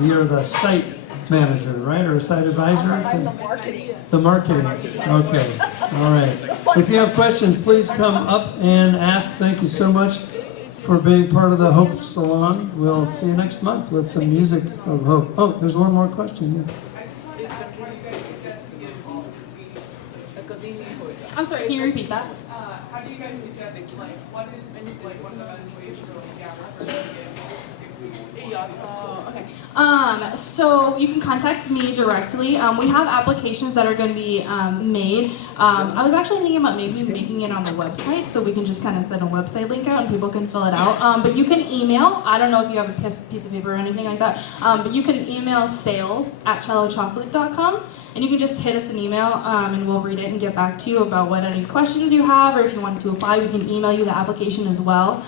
You're the site manager, right, or a site advisor? I'm the marketing. The marketing. Okay. All right. If you have questions, please come up and ask. Thank you so much for being part of the Hope Salon. We'll see you next month with some music of hope. Oh, there's one more question. Yeah. I'm sorry, can you repeat that? How do you guys suggest, like, what is, like, one of the best ways for, Okay. So you can contact me directly. We have applications that are going to be made. I was actually thinking about maybe making it on the website, so we can just kind of send a website link out and people can fill it out. But you can email. I don't know if you have a piece of paper or anything like that. But you can email sales@cellochocolate.com. And you can just hit us an email and we'll read it and get back to you about what any questions you have, or if you want to apply, we can email you the application as well.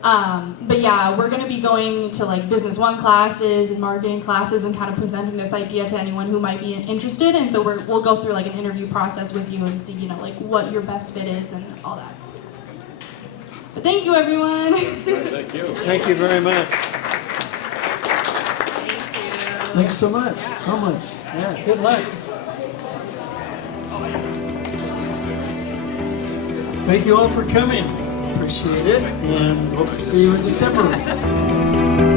But yeah, we're going to be going to like Business 1 classes and marketing classes and kind of presenting this idea to anyone who might be interested. And so we'll go through like an interview process with you and see, you know, like what your best fit is and all that. But thank you, everyone. Thank you. Thank you very much. Thank you. Thanks so much. So much. Yeah. Good luck. Thank you all for coming. Appreciate it, and hope to see you in December.